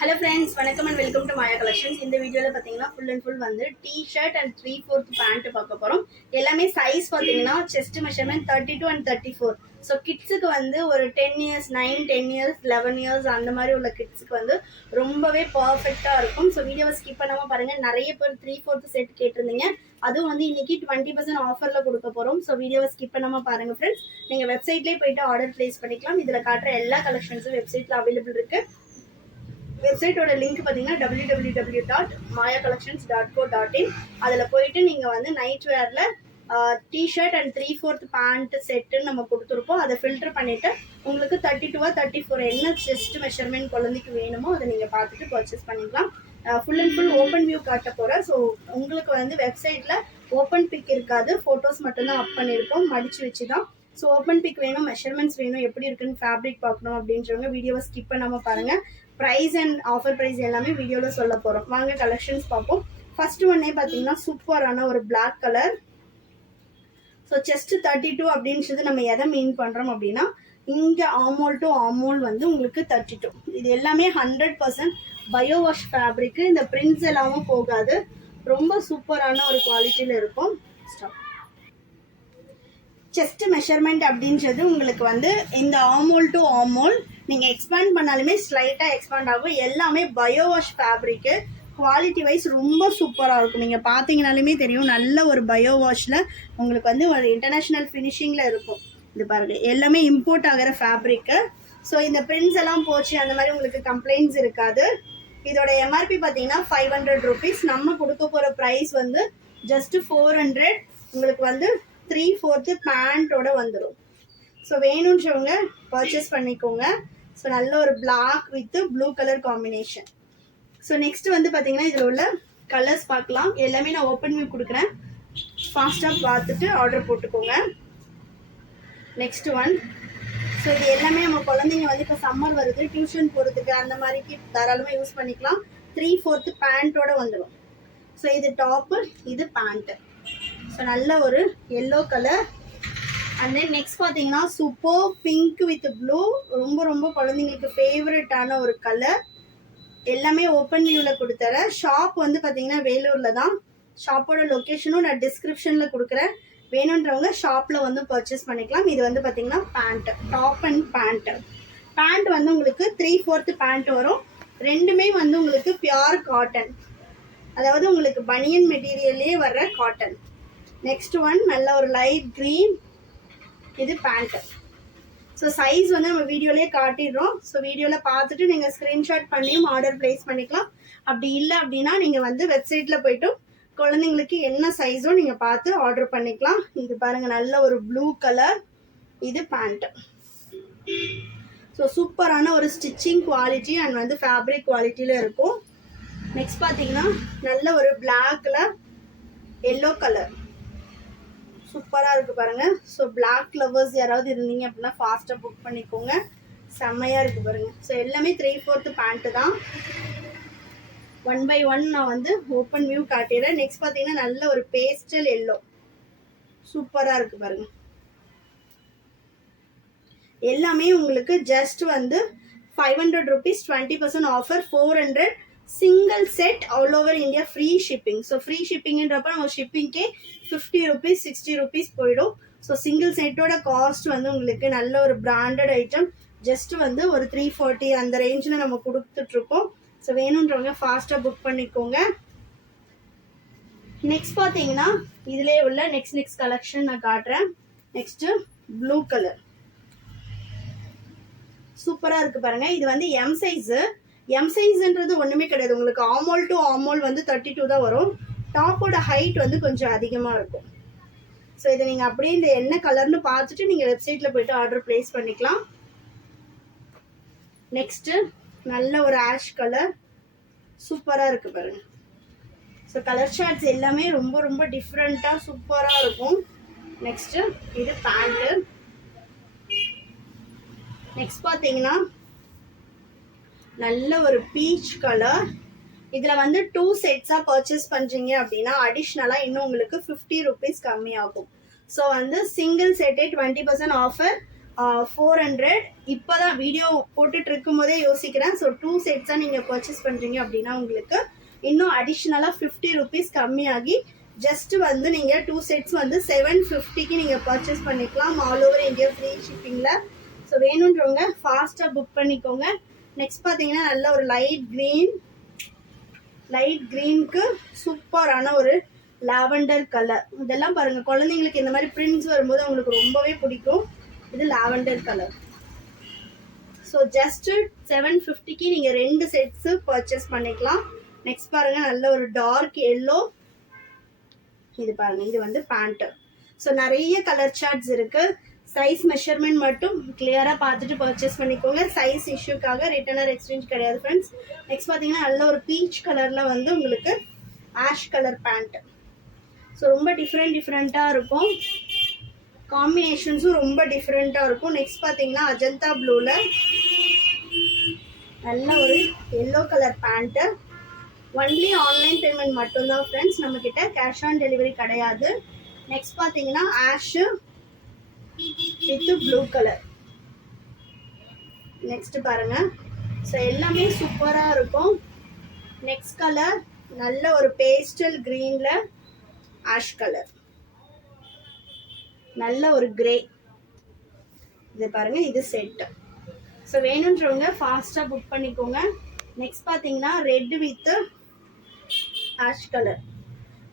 Hello friends, வணக்கம் and welcome to Maya Collections. இந்த வீடியோல பாத்தீங்கன்னா full and full வந்து t-shirt and 3/4 pant பார்க்க போறோம். எல்லாமே சைஸ் பாத்தீங்கன்னா chest measurement 32 and 34. So kidsக்கு வந்து ஒரு 10 years, 9, 10 years, 11 years அந்த மாதிரி உள்ள kidsக்கு வந்து ரொம்பவே பெர்ஃபெக்ட்டா இருக்கும். So வீடியோவை ஸ்கிப் பண்ணாம பாருங்க. நிறைய பேர் 3/4 செட் கேட்டிருந்தீங்க. அதுவும் வந்து இன்னைக்கு 20% ஆஃபர்ல கொடுக்க போறோம். ஸோ வீடியோவை ஸ்கிப் பண்ணாம பாருங்க ஃப்ரெண்ட்ஸ். நீங்க வெப்சைட்லயே போயிட்டு ஆர்டர் பிளேஸ் பண்ணிக்கலாம். இதுல காட்டுற எல்லா கலெக்ஷன்ஸும் வெப்சைட்ல அவைலபிள் இருக்கு. வெப்சைட்டோட லிங்க் பார்த்தீங்கன்னா www.mayacollections.co.in. அதில் போயிட்டு நீங்கள் வந்து நைட் வேரில் டிஷர்ட் அண்ட் 3/4 பேண்ட் செட்டுன்னு நம்ம கொடுத்துருப்போம். அதை ஃபில்டர் பண்ணிவிட்டு உங்களுக்கு 32 or 34 என்ன செஸ்ட் மெஷர்மெண்ட் குழந்தைக்கு வேணுமோ அதை நீங்கள் பார்த்துட்டு பர்ச்சேஸ் பண்ணிக்கலாம். Full and full open view காட்ட போகிறேன். ஸோ உங்களுக்கு வந்து வெப்சைட்டில் ஓப்பன் பிக் இருக்காது, ஃபோட்டோஸ் மட்டும்தான் அப் பண்ணியிருப்போம் மடித்து வச்சு தான். ஸோ ஓப்பன் பிக் வேணும், மெஷர்மெண்ட்ஸ் வேணும், எப்படி இருக்குன்னு ஃபேப்ரிக் பார்க்கணும் அப்படின்றவங்க வீடியோவை ஸ்கிப் பண்ணாமல் பாருங்கள். ப்ரைஸ் அண்ட் ஆஃபர் ப்ரைஸ் எல்லாமே வீடியோவில் சொல்ல போகிறோம். வாங்க கலெக்ஷன்ஸ் பார்ப்போம். ஃபர்ஸ்ட் ஒன்னே பார்த்தீங்கன்னா சூப்பரான ஒரு பிளாக் கலர். ஸோ செஸ்ட் 32 அப்படின்றது நம்ம எதை மீன் பண்ணுறோம் அப்படின்னா, இங்கே ஆமோல் டு ஆமோல் வந்து உங்களுக்கு 32. இது எல்லாமே 100% பயோ வாஷ் ஃபேப்ரிக்கு. இந்த பிரிண்ட்ஸ் எல்லாமும் போகாது. ரொம்ப சூப்பரான ஒரு குவாலிட்டியில் இருக்கும். செஸ்ட் மெஷர்மெண்ட் அப்படின்றது உங்களுக்கு வந்து இந்த ஆமோல் டு ஆமோல் நீங்கள் எக்ஸ்பேண்ட் பண்ணாலுமே ஸ்லைட்டாக எக்ஸ்பேண்ட் ஆகும். எல்லாமே bio wash fabric. Quality wise ரொம்ப சூப்பராக இருக்கும். நீங்கள் பார்த்தீங்கனாலுமே தெரியும், நல்ல ஒரு பயோ வாஷில் உங்களுக்கு வந்து ஒரு இன்டர்நேஷ்னல் ஃபினிஷிங்கில் இருக்கும். இது பாருங்கள், எல்லாமே இம்போர்ட் ஆகிற ஃபேப்ரிக்கு. ஸோ இந்த பிரிண்ட்ஸ் எல்லாம் போச்சு அந்த மாதிரி உங்களுக்கு கம்ப்ளைண்ட்ஸ் இருக்காது. இதோட எம்ஆர்பி பார்த்தீங்கன்னா 500 rupees. நம்ம கொடுக்க போகிற ப்ரைஸ் வந்து ஜஸ்ட் 400. உங்களுக்கு வந்து 3/4 பேண்ட்டோட வந்துடும். ஸோ வேணுன்றவங்க பர்ச்சேஸ் பண்ணிக்கோங்க. ஸோ நல்ல ஒரு black with blue colour combination. So next வந்து பார்த்தீங்கன்னா இதில் உள்ள கலர்ஸ் பார்க்கலாம். எல்லாமே நான் ஓப்பன் வியூ கொடுக்குறேன், ஃபாஸ்ட்டாக பார்த்துட்டு ஆர்டர் போட்டுக்கோங்க. Next one. ஸோ இது எல்லாமே நம்ம குழந்தைங்க வந்து இப்போ சம்மர் வருது, டியூஷன் போகிறதுக்கு அந்த மாதிரிக்கு தாராளமாக யூஸ் பண்ணிக்கலாம். 3/4 பேண்ட்டோட வந்துடும். ஸோ இது டாப்பு, இது பேண்ட்டு. ஸோ நல்ல ஒரு yellow colour. And then next பார்த்தீங்கன்னா சூப்பர் பிங்க் வித் ப்ளூ. ரொம்ப ரொம்ப குழந்தைங்களுக்கு ஃபேவரட்டான ஒரு கலர். எல்லாமே ஓப்பன் வியூவில் கொடுத்துறேன். ஷாப் வந்து பார்த்தீங்கன்னா வேலூரில் தான். ஷாப்போட லொக்கேஷனும் நான் டிஸ்கிரிப்ஷனில் கொடுக்குறேன். வேணுன்றவங்க ஷாப்பில் வந்து பர்ச்சேஸ் பண்ணிக்கலாம். இது வந்து பார்த்தீங்கன்னா pant, top and pant. Pant வந்து உங்களுக்கு 3/4 பேண்ட் வரும். ரெண்டுமே வந்து உங்களுக்கு பியூர் காட்டன், அதாவது உங்களுக்கு பனியன் மெட்டீரியல்லே வர்ற காட்டன். நெக்ஸ்ட் ஒன் நல்ல ஒரு லைட் க்ரீன். இது பேண்ட்டு. ஸோ சைஸ் வந்து நம்ம வீடியோலேயே காட்டிடுறோம். ஸோ வீடியோவில் பார்த்துட்டு நீங்கள் ஸ்க்ரீன்ஷாட் பண்ணியும் ஆர்டர் ப்ளேஸ் பண்ணிக்கலாம். அப்படி இல்லை அப்படின்னா நீங்கள் வந்து வெப்சைட்டில் போய்ட்டு குழந்தைங்களுக்கு என்ன சைஸோ நீங்கள் பார்த்து ஆர்டர் பண்ணிக்கலாம். இது பாருங்கள், நல்ல ஒரு ப்ளூ கலர். இது பேண்ட்டு. ஸோ சூப்பரான ஒரு ஸ்டிச்சிங் குவாலிட்டி அண்ட் வந்து ஃபேப்ரிக் குவாலிட்டியில் இருக்கும். நெக்ஸ்ட் பார்த்தீங்கன்னா நல்ல ஒரு பிளாக்ல எல்லோ கலர் சூப்பராக இருக்குது பாருங்கள். ஸோ பிளாக் லவர்ஸ் யாராவது இருந்தீங்க அப்படின்னா ஃபாஸ்ட்டாக புக் பண்ணிக்கோங்க. செம்மையாக இருக்குது பாருங்கள். ஸோ எல்லாமே 3/4 பேண்ட்டு தான். 1 by 1 நான் வந்து ஓப்பன் வியூ காட்டிடுறேன். நெக்ஸ்ட் பார்த்தீங்கன்னா நல்ல ஒரு பேஸ்டல் எல்லோ சூப்பராக இருக்குது பாருங்கள். எல்லாமே உங்களுக்கு ஜஸ்ட் வந்து 500 rupees, 20% offer, 400. Single set all over India free shipping. So free ஷிப்பிங்கிறப்ப நம்ம ஷிப்பிங்க்கே 50 rupees, 60 rupees போயிடும். ஸோ சிங்கிள் செட்டோட காஸ்ட் வந்து உங்களுக்கு நல்ல ஒரு பிராண்டட் ஐட்டம் ஜஸ்ட் வந்து ஒரு 340 அந்த ரேஞ்சில் நம்ம கொடுத்துட்ருக்கோம். ஸோ வேணுன்றவங்க ஃபாஸ்ட்டாக புக் பண்ணிக்கோங்க. நெக்ஸ்ட் பார்த்தீங்கன்னா இதிலே உள்ள நெக்ஸ்ட் கலெக்ஷன் நான் காட்டுறேன். நெக்ஸ்ட்டு ப்ளூ கலர் சூப்பராக இருக்குது பாருங்கள். இது வந்து எம் சைஸு. எம் சைஸ்ன்றது ஒன்றுமே கிடையாது. உங்களுக்கு ஆமோல் டு ஆமோல் வந்து 32 தான் வரும். டாப்போட ஹைட் வந்து கொஞ்சம் அதிகமாக இருக்கும். ஸோ இதை நீங்கள் அப்படியே இந்த என்ன கலர்னு பார்த்துட்டு நீங்கள் வெப்சைட்டில் போய்ட்டு ஆர்டர் ப்ளேஸ் பண்ணிக்கலாம். நெக்ஸ்ட்டு நல்ல ஒரு ஆஷ் கலர் சூப்பராக இருக்குது பாருங்கள். ஸோ கலர் ஷார்ட்ஸ் எல்லாமே ரொம்ப ரொம்ப டிஃப்ரெண்ட்டாக சூப்பராக இருக்கும். நெக்ஸ்ட்டு இது பேண்ட்டு. நெக்ஸ்ட் பார்த்தீங்கன்னா நல்ல ஒரு பீச் கலர். இதில் வந்து 2 செட்ஸாக பர்ச்சேஸ் பண்ணுறீங்க அப்படின்னா அடிஷ்னலாக இன்னும் உங்களுக்கு 50 rupees கம்மியாகும். ஸோ வந்து சிங்கிள் செட்டே 20% ஆஃபர், 400. இப்போதான் வீடியோ போட்டுட்டு இருக்கும் போதே யோசிக்கிறேன். ஸோ 2 செட்ஸாக நீங்கள் பர்ச்சேஸ் பண்ணுறீங்க அப்படின்னா உங்களுக்கு இன்னும் அடிஷ்னலாக 50 rupees கம்மியாகி ஜஸ்ட் வந்து நீங்கள் 2 செட்ஸ் வந்து 750க்கு நீங்கள் பர்ச்சேஸ் பண்ணிக்கலாம். ஆல் ஓவர் இந்தியா ஃப்ரீ ஷிப்பிங்கில். ஸோ வேணுன்றவங்க ஃபாஸ்ட்டாக புக் பண்ணிக்கோங்க. நெக்ஸ்ட் பார்த்தீங்கன்னா நல்ல ஒரு லைட் க்ரீனுக்கு சூப்பரான ஒரு லாவெண்டர் கலர். இதெல்லாம் பாருங்கள், குழந்தைங்களுக்கு இந்த மாதிரி பிரிண்ட்ஸ் வரும்போது உங்களுக்கு ரொம்பவே பிடிக்கும். இது லாவெண்டர் கலர். ஸோ ஜஸ்ட் 750க்கு நீங்கள் 2 செட்ஸு பர்ச்சேஸ் பண்ணிக்கலாம். நெக்ஸ்ட் பாருங்கள், நல்ல ஒரு டார்க் எல்லோ. இது பாருங்கள், இது வந்து பேண்ட்டு. ஸோ நிறைய கலர் சார்ட்ஸ் இருக்குது. சைஸ் மெஷர்மெண்ட் மட்டும் கிளியராக பார்த்துட்டு பர்ச்சேஸ் பண்ணிக்கோங்க. சைஸ் இஷ்யூக்காக ரிட்டர்ன் ஆர் எக்ஸ்சேஞ்ச் கிடையாது ஃப்ரெண்ட்ஸ். நெக்ஸ்ட் பார்த்தீங்கன்னா நல்ல ஒரு பீச் கலரில் வந்து உங்களுக்கு ஆஷ் கலர் பேண்ட்டு. ஸோ ரொம்ப டிஃப்ரெண்ட்டாக இருக்கும். காம்பினேஷன்ஸும் ரொம்ப டிஃப்ரெண்ட்டாக இருக்கும். நெக்ஸ்ட் பார்த்தீங்கன்னா அஜந்தா ப்ளூவில் நல்ல ஒரு yellow colour pant. Only online payment மட்டும்தான் ஃப்ரெண்ட்ஸ், நம்மக்கிட்ட கேஷ் ஆன் டெலிவரி கிடையாது. நெக்ஸ்ட் பார்த்தீங்கன்னா Ashu with blue colour. Next பாருங்க, ஸோ எல்லாமே சூப்பராக இருக்கும். நெக்ஸ்ட் கலர் நல்ல ஒரு பேஸ்டல் க்ரீனில் ஆஷ் கலர், நல்ல ஒரு கிரே. இது பாருங்க, இது செட்டு. ஸோ வேணுன்றவங்க ஃபாஸ்ட்டாக புக் பண்ணிக்கோங்க. நெக்ஸ்ட் பார்த்தீங்கன்னா red with ash colour.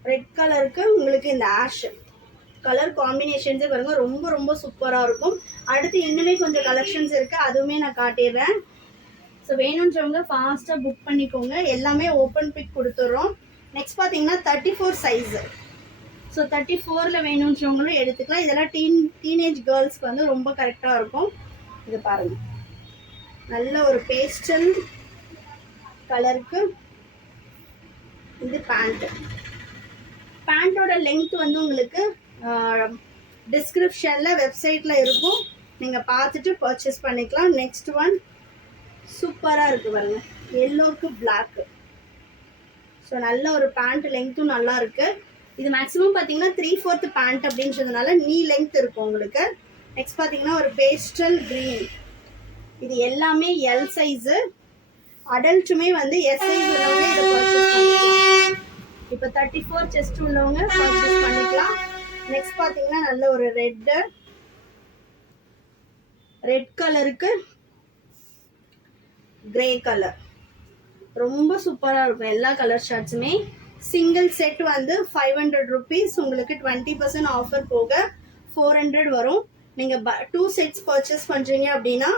Red கலருக்கு உங்களுக்கு இந்த ஆஷ் கலர் காம்பினேஷன்ஸே பாருங்க, ரொம்ப சூப்பராக இருக்கும். அடுத்து இன்னுமே கொஞ்சம் கலெக்ஷன்ஸ் இருக்குது, அதுவுமே நான் காட்டிடுறேன். ஸோ வேணுன்றவங்க ஃபாஸ்ட்டாக புக் பண்ணிக்கோங்க. எல்லாமே ஓப்பன் பிக் கொடுத்துட்றோம். நெக்ஸ்ட் பார்த்தீங்கன்னா 34 சைஸு. ஸோ 34ல் வேணுன்றவங்களும் எடுத்துக்கலாம். இதெல்லாம் டீனேஜ் கேர்ள்ஸ்க்கு வந்து ரொம்ப கரெக்டாக இருக்கும். இது பாருங்கள், நல்ல ஒரு பேஸ்டல் கலருக்கு இது பேண்ட்டோட லென்த் வந்து உங்களுக்கு டிஸ்கிரிப்ஷனில் வெப்சைட்டில் இருக்கும், நீங்கள் பார்த்துட்டு பர்ச்சேஸ் பண்ணிக்கலாம். நெக்ஸ்ட் ஒன் சூப்பராக இருக்குது பாருங்கள், எல்லோக்கு பிளாக்கு. ஸோ நல்ல ஒரு பேண்ட் லென்த்தும் நல்லா இருக்குது. இது மேக்ஸிமம் பார்த்தீங்கன்னா 3/4 பேண்ட் அப்படின்றதுனால நீ லென்த் இருக்கும் உங்களுக்கு. நெக்ஸ்ட் பார்த்தீங்கன்னா ஒரு பேஸ்டல் க்ரீன். இது எல்லாமே எல் சைஸு. அடல்ட்டுமே வந்து எஸ் சைஸ் உள்ளவங்க இதை பர்ச்சேஸ் பண்ணிக்கலாம். இப்போ 34 செஸ்ட் உள்ளவங்க பர்ச்சேஸ் பண்ணிக்கலாம். நெக்ஸ்ட் பார்த்தீங்கன்னா நல்ல ஒரு ரெட் கலருக்கு கிரே கலர், ரொம்ப சூப்பராக இருக்கும். எல்லா கலர் ஷர்ட்ஸுமே சிங்கிள் செட் வந்து 500 rupees. உங்களுக்கு 20% ஆஃபர் போக 400 வரும். நீங்கள் 2 செட்ஸ் பர்ச்சேஸ் பண்ணுறீங்க அப்படின்னா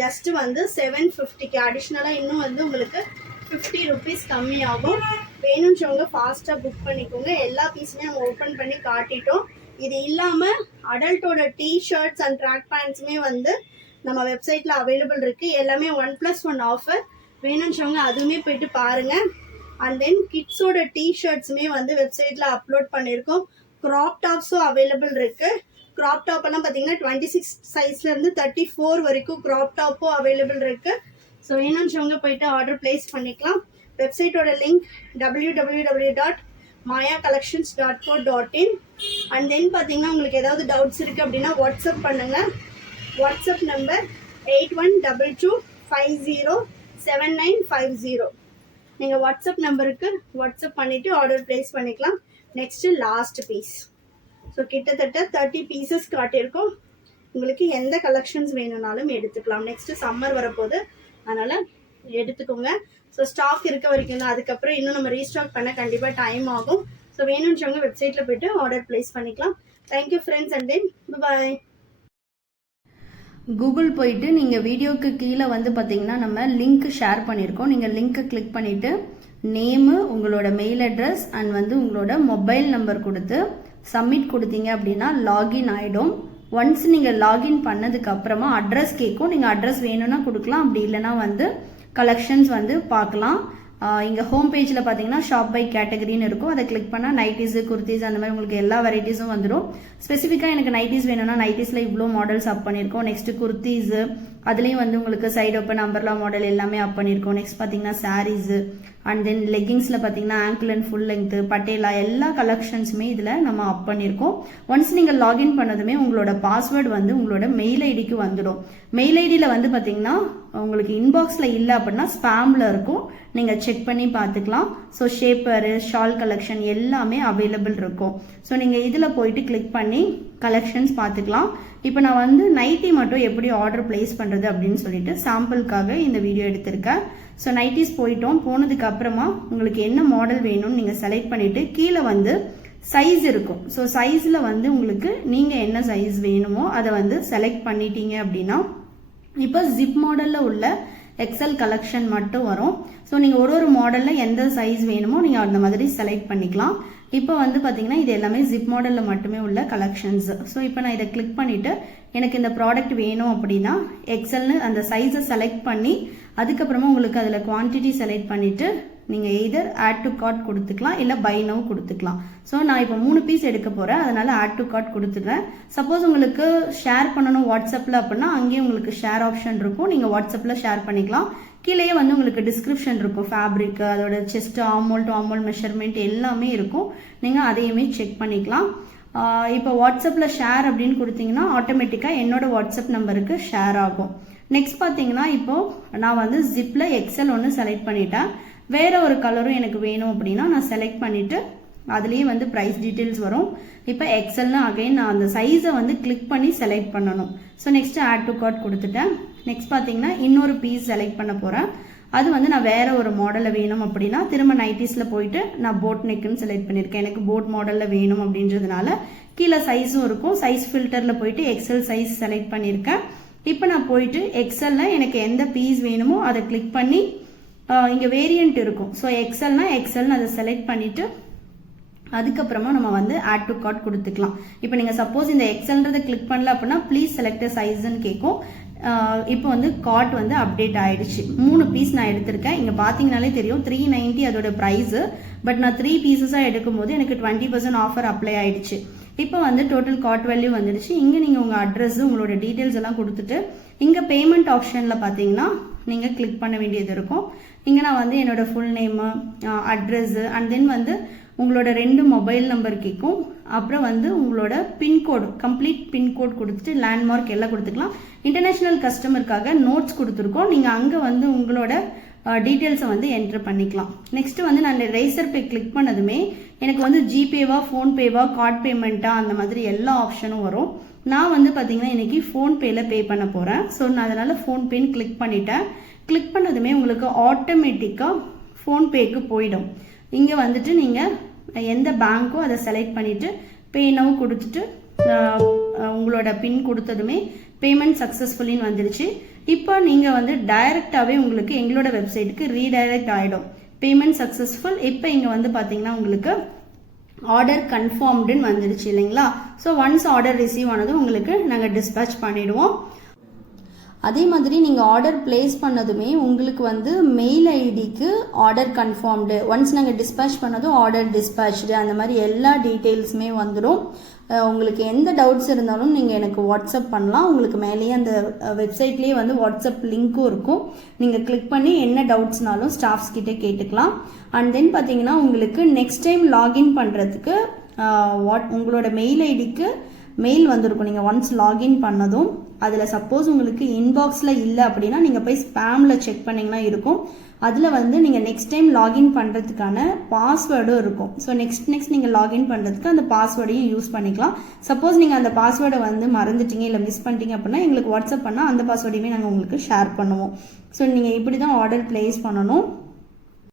ஜஸ்ட் வந்து 750க்கு அடிஷ்னலாக இன்னும் வந்து உங்களுக்கு 50 rupees கம்மியாகும். வேணுன்றவங்க ஃபாஸ்ட்டாக புக் பண்ணிக்கோங்க. எல்லா பீஸுமே நம்ம ஓப்பன் பண்ணி காட்டிட்டோம். இது இல்லாமல் அடல்ட்டோட டிஷர்ட்ஸ் அண்ட் ட்ராக் பேண்ட்ஸுமே வந்து நம்ம வெப்சைட்டில் அவைலபிள் இருக்குது. எல்லாமே 1+1 ஆஃபர். வேணுன்றவங்க அதுவுமே போயிட்டு பாருங்கள். அண்ட் தென் கிட்ஸோட டிஷர்ட்ஸுமே வந்து வெப்சைட்டில் அப்லோட் பண்ணியிருக்கோம். க்ராப் டாப்ஸும் அவைலபிள் இருக்குது. க்ராப் டாப்பெல்லாம் பார்த்தீங்கன்னா 26 சைஸ்லேருந்து 34 வரைக்கும் க்ராப் டாப்பும் அவைலபிள் இருக்குது. ஸோ வேணுன்றவங்க போயிட்டு ஆர்டர் பிளேஸ் பண்ணிக்கலாம். வெப்சைட்டோட லிங்க் www.mayacollections.co.in. அண்ட் தென் பார்த்தீங்கன்னா உங்களுக்கு ஏதாவது டவுட்ஸ் இருக்குது அப்படின்னா வாட்ஸ்அப் பண்ணுங்கள். WhatsApp number 8122507950. நீங்கள் வாட்ஸ்அப் நம்பருக்கு வாட்ஸ்அப் பண்ணிவிட்டு ஆர்டர் பிளேஸ் பண்ணிக்கலாம். Next last piece. ஸோ கிட்டத்தட்ட 30 பீசஸ் காட்டியிருக்கோம். உங்களுக்கு எந்த கலெக்ஷன்ஸ் வேணும்னாலும் எடுத்துக்கலாம். நெக்ஸ்ட்டு சம்மர் வரப்போகுது, அதனால் எடுத்துக்கோங்க. ஸோ ஸ்டாக் இருக்க வரைக்கும் தான், அதுக்கப்புறம் இன்னும் நம்ம ரீஸ்டாக் பண்ண கண்டிப்பாக டைம் ஆகும். ஸோ வேணுன்றவங்க வெப்சைட்டில் போய்ட்டு ஆர்டர் ப்ளேஸ் பண்ணிக்கலாம். Thank you friends and then bye. Google போயிட்டு நீங்கள் வீடியோக்கு கீழே வந்து பார்த்தீங்கன்னா நம்ம லிங்க் ஷேர் பண்ணியிருக்கோம். நீங்கள் லிங்க்கை கிளிக் பண்ணிவிட்டு நேமு, உங்களோட மெயில் அட்ரஸ் அண்ட் வந்து உங்களோட மொபைல் நம்பர் கொடுத்து சப்மிட் கொடுத்தீங்க அப்படின்னா லாகின் ஆகிடும். ஒன்ஸ் நீங்கள் லாகின் பண்ணதுக்கு அப்புறமா அட்ரஸ் கேட்கும். நீங்கள் அட்ரஸ் வேணும்னா கொடுக்கலாம், அப்படி இல்லைனா வந்து கலெக்ஷன்ஸ் வந்து பார்க்கலாம். இங்கே ஹோம் பேஜில் பார்த்தீங்கன்னா ஷாப் பை கேட்டகரின்னு இருக்கும். அதை கிளிக் பண்ணால் நைட்டிஸு, குர்த்திஸ் அந்த மாதிரி உங்களுக்கு எல்லா வெரைட்டிஸும் வந்துடும். ஸ்பெசிஃபிக்காக எனக்கு நைட்டிஸ் வேணும்னா நைட்டிஸில் இவ்வளோ மாடல்ஸ் அப் பண்ணியிருக்கோம். நெக்ஸ்ட்டு குர்த்திஸு, அதுலேயும் வந்து உங்களுக்கு சைடு ஓப்பன் அம்பர்லா மாடல் எல்லாமே அப் பண்ணியிருக்கோம். நெக்ஸ்ட் பார்த்தீங்கன்னா சாரீஸு அண்ட் தென் லெகிங்ஸில் பார்த்தீங்கன்னா angle and full length patella எல்லா கலெக்ஷன்ஸுமே இதில் நம்ம அப் பண்ணியிருக்கோம். ஒன்ஸ் நீங்கள் லாகின் பண்ணதுமே உங்களோட பாஸ்வேர்டு வந்து உங்களோட மெயில் ஐடிக்கு வந்துடும். மெயில் ஐடியில் வந்து பார்த்தீங்கன்னா உங்களுக்கு இன்பாக்ஸில் இல்லை அப்படின்னா ஸ்பேமில் இருக்கும், நீங்கள் செக் பண்ணி பார்த்துக்கலாம். ஸோ ஷேப்பரு ஷால் கலெக்ஷன் எல்லாமே அவைலபிள் இருக்கும். ஸோ நீங்கள் இதில் போயிட்டு கிளிக் பண்ணி கலெக்ஷன்ஸ் பார்த்துக்கலாம். இப்போ நான் வந்து நைட்டி மட்டும் எப்படி ஆர்டர் பிளேஸ் பண்ணுறது அப்படின்னு சொல்லிட்டு சாம்பிளுக்காக இந்த வீடியோ எடுத்திருக்கேன். ஸோ நைட்டிஸ் போனதுக்கு அப்புறமா உங்களுக்கு என்ன மாடல் வேணும்னு நீங்கள் செலக்ட் பண்ணிவிட்டு கீழே வந்து சைஸ் இருக்கும். ஸோ சைஸில் வந்து உங்களுக்கு நீங்கள் என்ன சைஸ் வேணுமோ அதை வந்து செலக்ட் பண்ணிட்டீங்க அப்படின்னா இப்போ ஜிப் மாடலில் உள்ள எக்ஸல் கலெக்ஷன் மட்டும் வரும். ஸோ நீங்கள் ஒரு மாடலில் எந்த சைஸ் வேணுமோ நீங்கள் அந்த மாதிரி செலக்ட் பண்ணிக்கலாம். இப்போ வந்து பார்த்தீங்கன்னா இது எல்லாமே ஜிப் மாடலில் மட்டுமே உள்ள கலெக்ஷன்ஸ். ஸோ இப்போ நான் இதை கிளிக் பண்ணிவிட்டு எனக்கு இந்த ப்ராடக்ட் வேணும் அப்படின்னா எக்ஸல்னு அந்த சைஸை செலக்ட் பண்ணி அதுக்கப்புறமா உங்களுக்கு அதில் குவான்டிட்டி செலக்ட் பண்ணிவிட்டு நீங்கள் எய்தர் ஆட் டு கார்ட் கொடுத்துக்கலாம் இல்லை பை நவ் கொடுத்துக்கலாம். ஸோ நான் இப்போ 3 பீஸ் எடுக்க போகிறேன், அதனால் ஆட் டு கார்ட் கொடுத்துட்றேன். சப்போஸ் உங்களுக்கு ஷேர் பண்ணணும் வாட்ஸ்அப்பில் அப்படின்னா அங்கேயும் உங்களுக்கு ஷேர் ஆப்ஷன் இருக்கும், நீங்கள் வாட்ஸ்அப்பில் ஷேர் பண்ணிக்கலாம். கீழேயே வந்து உங்களுக்கு டிஸ்கிரிப்ஷன் இருக்கும், ஃபேப்ரிக் அதோட செஸ்ட் ஆமோல் டு ஆமோல் மெஷர்மெண்ட் எல்லாமே இருக்கும், நீங்கள் அதையுமே செக் பண்ணிக்கலாம். இப்போ வாட்ஸ்அப்பில் ஷேர் அப்படின்னு கொடுத்தீங்கன்னா ஆட்டோமேட்டிக்காக என்னோட வாட்ஸ்அப் நம்பருக்கு ஷேர் ஆகும். நெக்ஸ்ட் பார்த்தீங்கன்னா இப்போது நான் வந்து ஜிப்பில் எக்ஸல் ஒன்று செலக்ட் பண்ணிட்டேன். வேறு ஒரு கலரும் எனக்கு வேணும் அப்படின்னா நான் செலக்ட் பண்ணிவிட்டு அதுலேயே வந்து ப்ரைஸ் டீட்டெயில்ஸ் வரும். இப்போ எக்ஸல்னு அகைன் நான் அந்த சைஸை வந்து கிளிக் பண்ணி செலக்ட் பண்ணணும். So next add to cart கொடுத்துட்டேன். நெக்ஸ்ட் பார்த்தீங்கன்னா இன்னொரு பீஸ் செலக்ட் பண்ண போகிறேன். அது வந்து நான் வேறு ஒரு மாடலில் வேணும் அப்படின்னா திரும்ப நைட்டிஸில் போயிட்டு நான் போட் நெக்குன்னு செலக்ட் பண்ணியிருக்கேன். எனக்கு போட் மாடலில் வேணும் அப்படின்றதுனால கீழே சைஸும் இருக்கும். சைஸ் ஃபில்டரில் போயிட்டு எக்ஸல் சைஸ் செலக்ட் பண்ணியிருக்கேன். இப்போ நான் போயிட்டு எக்ஸலில் எனக்கு எந்த பீஸ் வேணுமோ அதை கிளிக் பண்ணி இங்கே வேரியண்ட் இருக்கும். ஸோ எக்ஸல்னா எக்ஸல்னு அதை செலக்ட் பண்ணிவிட்டு அதுக்கப்புறமா நம்ம வந்து ஆட் டு கார்ட் கொடுத்துக்கலாம். இப்போ நீங்கள் சப்போஸ் இந்த எக்ஸல்ன்றதை கிளிக் பண்ணல அப்படின்னா ப்ளீஸ் செலக்ட் சைஸ்ன்னு கேட்கும். இப்போ வந்து கார்ட் வந்து அப்டேட் ஆயிடுச்சு. 3 பீஸ் நான் எடுத்திருக்கேன். இங்கே பார்த்தீங்கனாலே தெரியும் 390 அதோட ப்ரைஸு. பட் நான் 3 பீசஸாக எடுக்கும்போது எனக்கு 20% ஆஃபர் அப்ளை ஆயிடுச்சு. இப்போ வந்து டோட்டல் கார்ட் வேல்யூ வந்துடுச்சு. இங்கே நீங்கள் உங்கள் அட்ரஸ் உங்களோட டீட்டெயில்ஸ் எல்லாம் கொடுத்துட்டு இங்கே பேமெண்ட் ஆப்ஷனில் பார்த்தீங்கன்னா நீங்கள் கிளிக் பண்ண வேண்டியது இருக்கும். இங்கே நான் வந்து என்னோட full name address and then வந்து உங்களோட 2 மொபைல் நம்பர் கேட்கும். அப்புறம் வந்து உங்களோட பின்கோடு கம்ப்ளீட் பின்கோட் கொடுத்துட்டு லேண்ட்மார்க் எல்லாம் கொடுத்துக்கலாம். இன்டர்நேஷ்னல் கஸ்டமருக்காக நோட்ஸ் கொடுத்துருக்கோம், நீங்கள் அங்கே வந்து உங்களோட டீட்டெயில்ஸை வந்து என்ட்ரு பண்ணிக்கலாம். நெக்ஸ்ட்டு வந்து நான் ரேசர் பே கிளிக் பண்ணதுமே எனக்கு வந்து ஜிபேவா ஃபோன்பேவா கார்ட் பேமெண்ட்டா அந்த மாதிரி எல்லா ஆப்ஷனும் வரும். நான் வந்து பார்த்தீங்கன்னா இன்றைக்கி ஃபோன்பேயில் பே பண்ண போகிறேன். ஸோ நான் அதனால் ஃபோன்பேன்னு கிளிக் பண்ணிட்டேன். கிளிக் பண்ணதுமே உங்களுக்கு ஆட்டோமேட்டிக்காக ஃபோன்பேக்கு போயிடும். இங்கே வந்துட்டு நீங்கள் எந்த பேங்க்கோ அதை செலக்ட் பண்ணிவிட்டு பே நவ் கொடுத்துட்டு உங்களோட பின் கொடுத்ததுமே பேமெண்ட் சக்ஸஸ்ஃபுல்லின்னு வந்துடுச்சு. இப்போ நீங்கள் வந்து டைரெக்டாகவே உங்களுக்கு எங்களோட வெப்சைட்டுக்கு ரீடைரக்ட் ஆகிடும். Payment successful. இப்போ இங்கே வந்து பார்த்தீங்கன்னா உங்களுக்கு ஆர்டர் கன்ஃபார்ம்டுன்னு வந்துடுச்சு இல்லைங்களா. ஸோ ஒன்ஸ் ஆர்டர் ரிசீவ் ஆனதும் உங்களுக்கு நாங்கள் டிஸ்பேச் பண்ணிவிடுவோம். அதே மாதிரி நீங்கள் ஆர்டர் பிளேஸ் பண்ணதுமே உங்களுக்கு வந்து மெயில் ஐடிக்கு ஆர்டர் கன்ஃபார்ம்டு, ஒன்ஸ் நாங்கள் டிஸ்பேச் பண்ணதும் ஆர்டர் டிஸ்பேச்டு, அந்த மாதிரி எல்லா டீட்டெயில்ஸுமே வந்துடும். உங்களுக்கு எந்த டவுட்ஸ் இருந்தாலும் நீங்கள் எனக்கு வாட்ஸ்அப் பண்ணலாம். உங்களுக்கு மேலேயே அந்த வெப்சைட்லேயே வந்து வாட்ஸ்அப் லிங்க்கும் இருக்கும். நீங்கள் கிளிக் பண்ணி என்ன டவுட்ஸ்னாலும் ஸ்டாஃப்ஸ் கிட்டே கேட்டுக்கலாம். அண்ட் தென் பார்த்தீங்கன்னா உங்களுக்கு நெக்ஸ்ட் டைம் லாகின் பண்ணுறதுக்கு உங்களோட மெயில் ஐடிக்கு மெயில் வந்திருக்கும். நீங்கள் ஒன்ஸ் லாகின் பண்ணதும் அதில் சப்போஸ் உங்களுக்கு இன்பாக்ஸில் இல்லை அப்படின்னா நீங்கள் போய் ஸ்பேமில் செக் பண்ணிங்கன்னா இருக்கும். அதில் வந்து நீங்கள் நெக்ஸ்ட் டைம் லாகின் பண்ணுறதுக்கான பாஸ்வேர்டும் இருக்கும். ஸோ நெக்ஸ்ட் நீங்கள் லாகின் பண்ணுறதுக்கு அந்த பாஸ்வேர்டையும் யூஸ் பண்ணிக்கலாம். சப்போஸ் நீங்கள் அந்த பாஸ்வேர்டை வந்து மறந்துட்டீங்க இல்லை மிஸ் பண்ணிட்டீங்க அப்படின்னா எங்களுக்கு வாட்ஸ்அப் பண்ணால் அந்த பாஸ்வேர்டையுமே நாங்கள் உங்களுக்கு ஷேர் பண்ணுவோம். ஸோ நீங்கள் இப்படி தான் ஆர்டர் பிளேஸ் பண்ணணும்.